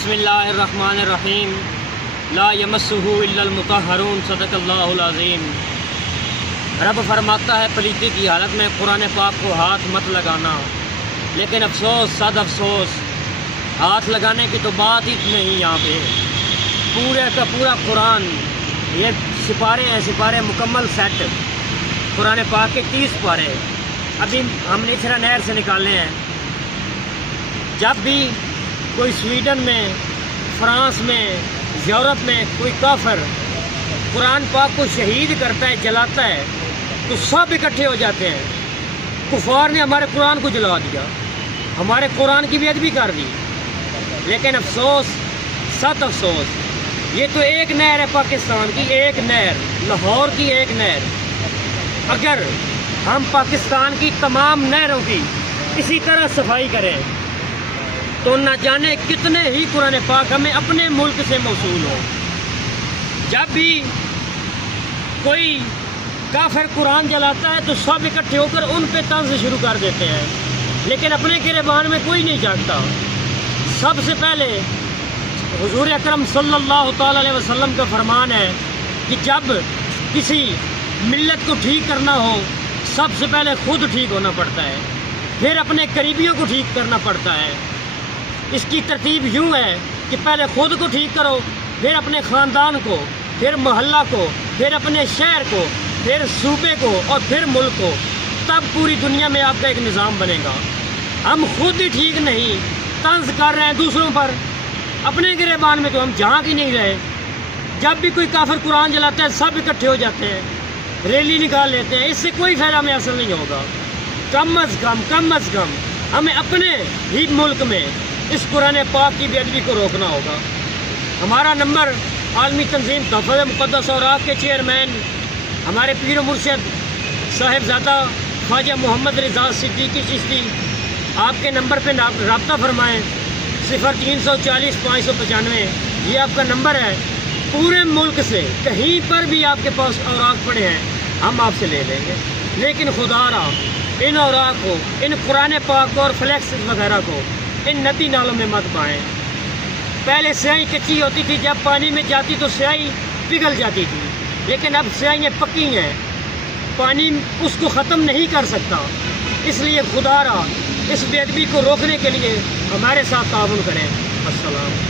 بسم اللہ الرحمن الرحیم لا یمسہ الا المطہرون صدق اللہ العظیم۔ رب فرماتا ہے پلیتی کی حالت میں قرآن پاک کو ہاتھ مت لگانا، لیکن افسوس صد افسوس ہاتھ لگانے کی تو بات ہی نہیں۔ یہاں پہ پورے کا پورا قرآن، یہ سپارے ہیں، سپارے مکمل سیٹ قرآن پاک کے 30 پارے ابھی ہم نے اسرا نہر سے نکالنے ہیں۔ جب بھی کوئی سویڈن میں، فرانس میں، یورپ میں کوئی کافر قرآن پاک کو شہید کرتا ہے، جلاتا ہے، تو سب اکٹھے ہو جاتے ہیں۔ کفار نے ہمارے قرآن کو جلا دیا، ہمارے قرآن کی بے ادبی کر دی، لیکن افسوس سخت افسوس، یہ تو ایک نہر ہے پاکستان کی، ایک نہر، لاہور کی ایک نہر۔ اگر ہم پاکستان کی تمام نہروں کی اسی طرح صفائی کریں تو نہ جانے کتنے ہی قرآن پاک ہمیں اپنے ملک سے موصول ہو۔ جب بھی کوئی کافر قرآن جلاتا ہے تو سب اکٹھے ہو کر ان پہ طنز شروع کر دیتے ہیں، لیکن اپنے گریبان میں کوئی نہیں جاگتا۔ سب سے پہلے حضور اکرم صلی اللہ تعالیٰ علیہ وسلم کا فرمان ہے کہ جب کسی ملت کو ٹھیک کرنا ہو، سب سے پہلے خود ٹھیک ہونا پڑتا ہے، پھر اپنے قریبیوں کو ٹھیک کرنا پڑتا ہے۔ اس کی ترتیب یوں ہے کہ پہلے خود کو ٹھیک کرو، پھر اپنے خاندان کو، پھر محلہ کو، پھر اپنے شہر کو، پھر صوبے کو اور پھر ملک کو، تب پوری دنیا میں آپ کا ایک نظام بنے گا۔ ہم خود ہی ٹھیک نہیں، طنز کر رہے ہیں دوسروں پر، اپنے گریبان میں تو ہم جہاں کی نہیں رہے۔ جب بھی کوئی کافر قرآن جلاتا ہے سب اکٹھے ہو جاتے ہیں، ریلی نکال لیتے ہیں، اس سے کوئی فائدہ ہمیں حاصل نہیں ہوگا۔ کم از کم ہمیں اپنے ہی ملک میں اس قرآن پاک کی بے ادبی کو روکنا ہوگا۔ ہمارا نمبر عالمی تنظیم تحفظ مقدس اوراق کے چیئرمین ہمارے پیر و مرشد صاحبزادہ خواجہ محمد رضا صدیقی چشتی، آپ کے نمبر پہ رابطہ فرمائیں، 0340 595، یہ آپ کا نمبر ہے۔ پورے ملک سے کہیں پر بھی آپ کے پاس اوراق پڑے ہیں ہم آپ سے لے لیں گے، لیکن خدا را ان اوراق کو، ان قرآن پاک کو اور فلیکس وغیرہ کو ان ندی نالوں میں مت پائیں۔ پہلے سیاہی کچی ہوتی تھی، جب پانی میں جاتی تو سیاہی پگھل جاتی تھی، لیکن اب سیاہیاں پکی ہیں، پانی اس کو ختم نہیں کر سکتا۔ اس لیے خدا را اس بے ادبی کو روکنے کے لیے ہمارے ساتھ تعاون کریں۔ السلام۔